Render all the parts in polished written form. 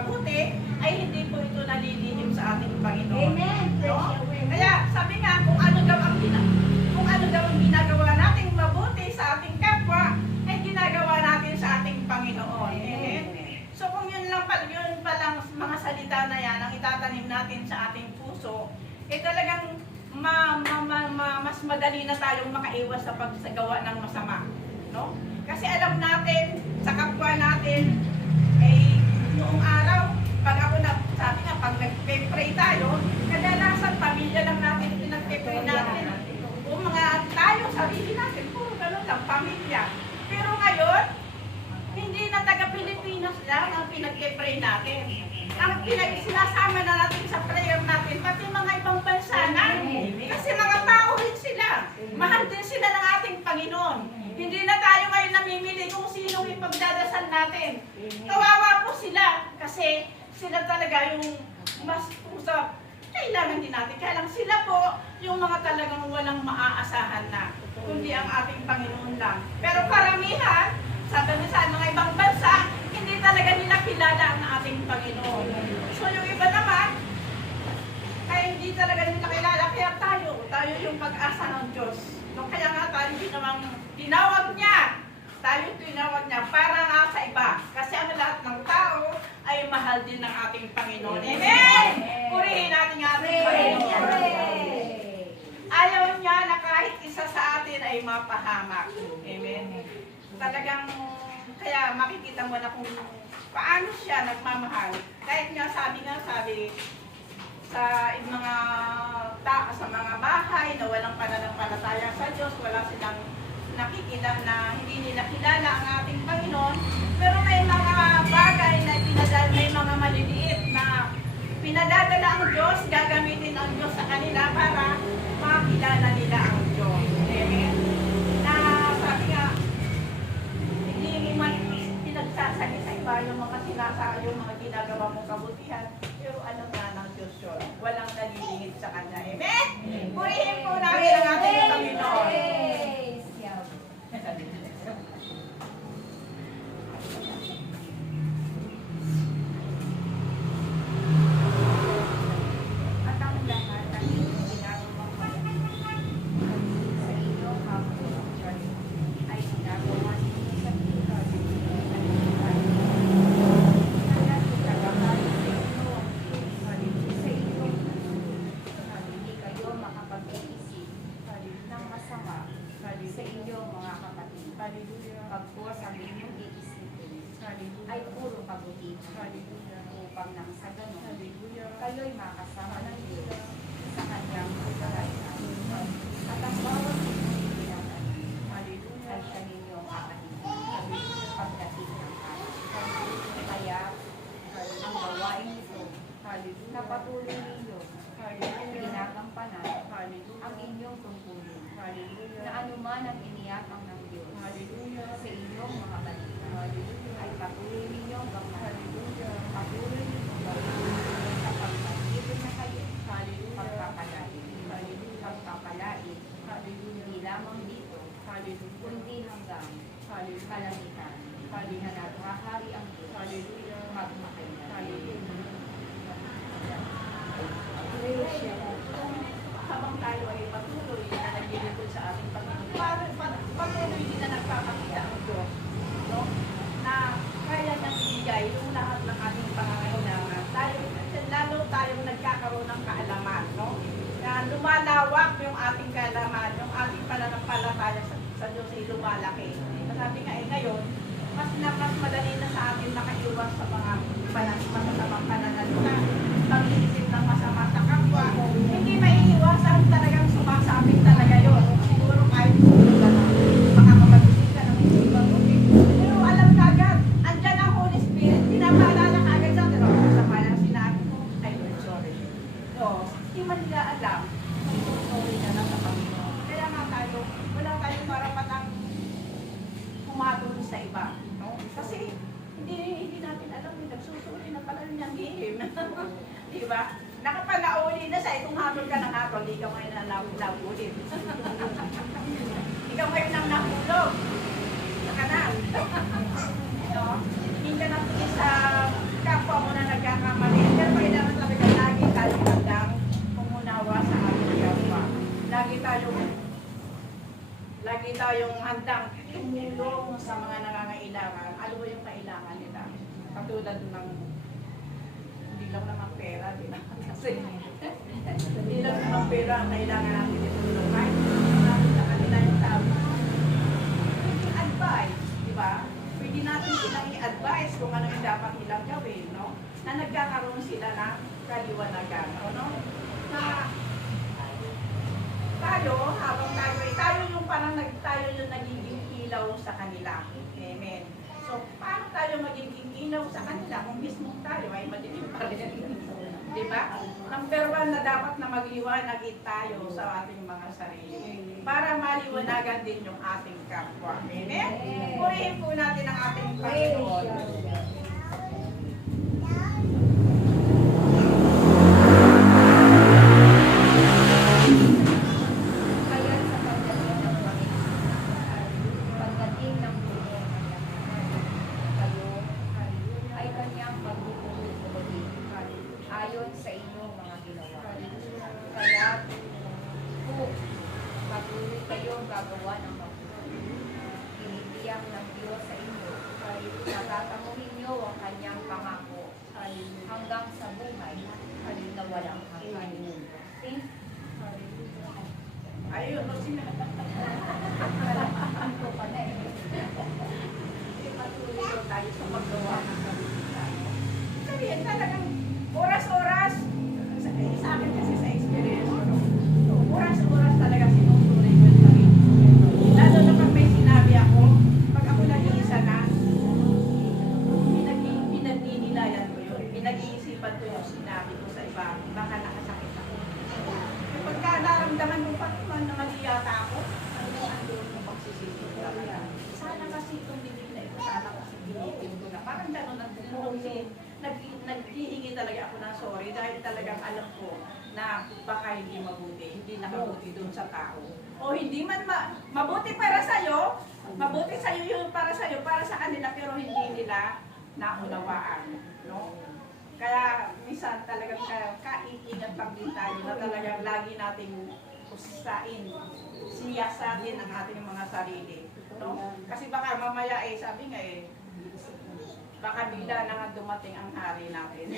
mabuti, ay hindi po ito nalilihim sa ating Panginoon. Amen. No? Kaya sabi nga, kung ano daw ang ginagawa nating mabuti sa ating kapwa, ay ginagawa natin sa ating Panginoon. Amen. So kung yun palang mga salita na yan ang itatanim natin sa ating puso, eh talagang mas madali na tayong makaiwas sa pagsagawa ng masama. No? Kasi alam natin, sa kapwa natin, eh, noong araw, pag ako sabi nga, pag nag-pray tayo, kadalasan pamilya lang natin pinag-pray natin. O mga tayo, sarili natin, puro gano'n lang, pamilya. Pero ngayon, hindi na taga-Pilipinas lang ang pinag-pray natin. Ang sinasama na natin sa prayer natin, pati mga ibang bansa na. Kasi mga tao rin sila. Mahal din sila ng ating Panginoon. Hindi na tayo ngayon namimili kung sinong ipagdadasal natin. Kawawa po sila kasi sila talaga yung mas usap. Kailangan din natin. Kaya lang sila po yung mga talagang walang maaasahan na. Kundi ang ating Panginoon lang. Pero karamihan, sabi niya sa mga ibang bansa, hindi talaga nila kilala ang ating Panginoon. So yung iba naman, ay hindi talaga nila kilala. Kaya tayo yung pag-asa ng Diyos. No, kaya nga tayo tinawag niya. Tayo tinawag niya para nga sa iba. Kasi ang lahat ng tao ay mahal din ng ating Panginoon. Amen! Purihin natin ang ating Panginoon. Ayaw niya na kahit isa sa atin ay mapahamak. Amen. Talagang, kaya makikita mo na kung paano siya nagmamahal. Kahit nga sabi sa mga sa mga bahay na walang pananampalataya sa Diyos, wala silang nakikita na hindi nila kilala ang ating Panginoon. Pero may mga bagay na may mga maliliit na pinadadala ang Diyos, gagamitin ang Diyos sa kanila para makilala nila ang Diyos. Amen. Na sabi nga, hindi mo man pinagsasali sa iba yung mga yung mga ginagawa mong kabutihan, pero alam na ng Diyos yun. Walang nalilingit sa Kanya. Amen? Purihin po natin ang ating Panginoon. At ang lahat ng ginagawang mabuti sa inyong kapwa ay ginagawa ninyo sa buhay. Hindi kayo makapag-iisip ng masama sa inyong mga kapatid. Pagpos ang inyong iisipin ay puro kabutihan upang nang sa ganon kayo'y makasama ng Diyos sa kanyang kalayaan. At ang bawat inyong ginagawa ay siya ninyong kapatid pagdating ng araw. Kaya ang gawain ito na patuloy ninyo ginagampanan ang inyong tungkulin na anuman ang iniyakang ng Diyos sa inyong mga balita ay patuloy ninyong gampanan. Patuloy ninyong gampanan sa pagpag-ibig na kayo, pagpapalain, hindi lamang dito, kundi hanggang kalangitan na naghahari ang Diyos magmakailan. Habang tayo ay patuloy na naglilingkod sa ating Panginoon, patuloy din na nagpapakita ang Diyos, no? Na kaya niyang ibigay yung lahat ng ating pangangailangan. Lalo tayong nagkakaroon ng kaalaman, no? Na lumalawak yung ating kaalaman, yung ating pananampalataya sa Diyos ay lumalaki. Sabi nga ngayon, mas madali na sa atin makaiwas sa mga masasamang pananalita, pag-iisip ng masama sa kapwa. Hindi maiiwasan, talagang sumasabit talaga yun. Siguro kahit makakapag-isip ka ng hindi mabuti. Pero alam ka agad, andyan ang Holy Spirit, pinapaalala ka agad sa atin. Masama lang sinabi mo, ay sorry. So, hindi man nila alam, sorry na lang sa Panginoon. Kaya nga tayo, wala tayong marapatang humatol sa iba. No? Kasi hindi natin alam, nagsusuri na pala niyang lihim. Di ba? Nakapag-auli na siya, kung hatol ka ng hatol, di ka ngayon na nabulit. Ikaw ngayon ang nahulog. Saka na. No? Hindi ka natin sa kapwa mo na Lagi tayong handang tumulong sa mga nangangailangan. Ano ba yung kailangan nila? Katulad ng hindi lang naman pera, di ba? Kasi hindi lang naman pera ang kailangan natin itulong. Kahit natin sa kanila yung tama. Yung advice, di ba? Pwede natin silang i-advise kung ano yung dapat nilang gawin, no? Na nagkakaroon sila ng kaliwanagan, no? Na tayo, habang tayo yung parang tayo yung nagiging ilaw sa kanila. Amen. So, paano tayo magiging ilaw sa kanila kung mismo tayo ay madilim pa rin? Diba? Number one na dapat na magliwanag tayo sa ating mga sarili para maliwanagan din yung ating kapwa. Amen? Purihin po natin ang ating Panginoon. Kaya sa pagdating ng Panginoon, kayo ay kanyang pagbubuti ayon sa inyong mga ginawa. Kaya kung patuloy kayong gagawa ng mabuti, tinitiyak ng Diyos sa inyo, natatamuhin niyo ang kanyang pangako hanggang sa buhay na walang hanggan. Ayun, patuloy tayo sa paggawa ng kabutihan. Sabihin talagang oras-oras, sa akin kasi sa experience ko, no? Oras-oras talaga sinutuloy ko yung sarili ko. Lalo na pag may sinabi ako, pag ako nag-iisa na, pinagdinilayan ko yun. Pinag-iisipan ko yung sinabi ko sa iba, baka nakasakit ako. Pagka naramdaman ko pa naman na mali yata ako, andun yung pagsisisi ko talaga. Sana kasi itong bibig na ito, sana kasi binitin ko na. Parang gano'n ang naghihingi talaga ako ng sorry dahil talagang alam ko na baka hindi mabuti, hindi nakabuti doon sa tao. O hindi man mabuti para sa'yo, mabuti sa'yo yun para sa'yo, para sa kanila, pero hindi nila naunawaan. No? Kaya minsan talagang kaiingat pag din tayo na talagang lagi nating usisain, siyasatin ang ating mga sarili. No? Kasi baka mamaya sabi nga baka bigla na nga dumating ang hari natin.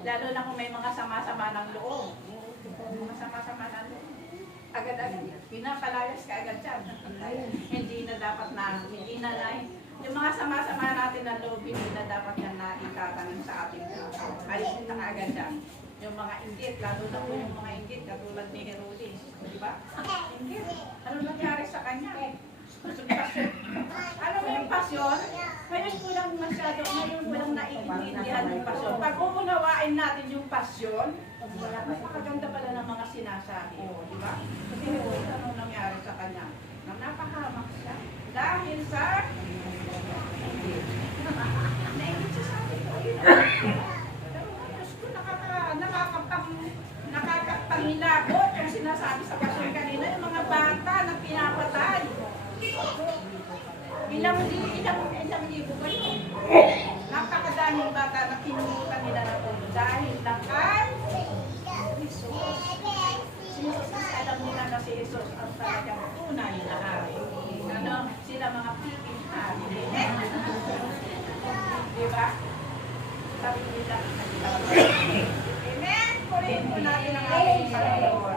Lalo na kung may mga sama-sama ng loob. Mga sama-sama ng loob. Agad-agad, pinapalayas ka agad dyan. Hindi na dapat yung mga sama-sama natin ng loob, hindi na dapat yan na itatanim sa ating puso. Alisin na agad dyan. Yung mga inggit, lalo na po yung mga inggit, katulad ni Herodes. Di ba? Inggit. Ano nangyari sa kanya? Ano mo yung pasyon? Ngayon ko lang naiintindihan yung pasyon. Pag uunawain natin yung pasyon, napakaganda pala ng mga sinasabi. Di ba? Kasi ano nangyari sa kanya? Napahamak siya. Dahil sa naingit siya sa akin. Pero Diyos ko, nakakapangilabot yung sinasabi sa pasyon kanina, yung mga bata na pinapatay. Ilang libo ba yun? Napakadaming bata na pinungutan nila na po dahil lang kay Jesus. Si Jesus, kasi alam nila na si Jesus ang talagang tunay na hari. Ano? Sila mga piping hari. Diba? Sabi nila, amen? Purihin po natin ang ating Panginoon.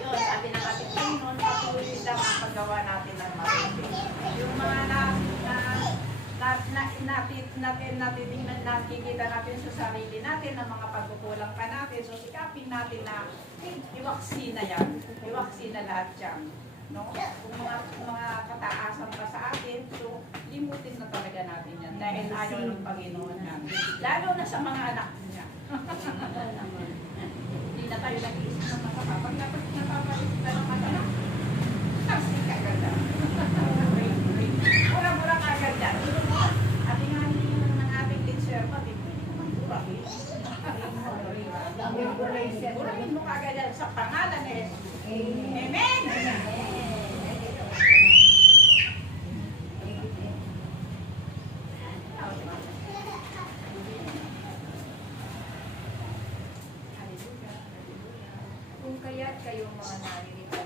Yun, sabi ng ating Panginoon, patuloy lang ang paggawa natin ng mabuti. Yung mga nakikita natin sa sarili natin, ng mga pagkukulang pa natin, so sikapin natin na iwaksi na yan. Iwaksi na lahat yan. No? Kung mga kataasan pa sa atin, so limutin na talaga natin yan dahil ayaw ng Panginoon yan. Lalo na sa mga anak niya. Hindi na tayo nag-iisip ng masama. Pag napapalit ka ng masama, kasi kaganda. Mura-mura kaganda. Ati nga ng ating teacher, pati pwede naman burahin. Burahin mo kaganda sa pangalan ni Jesus. Amen! Kung kaya't kayong mga naririto,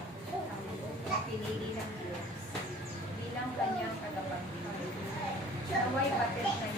naway mated na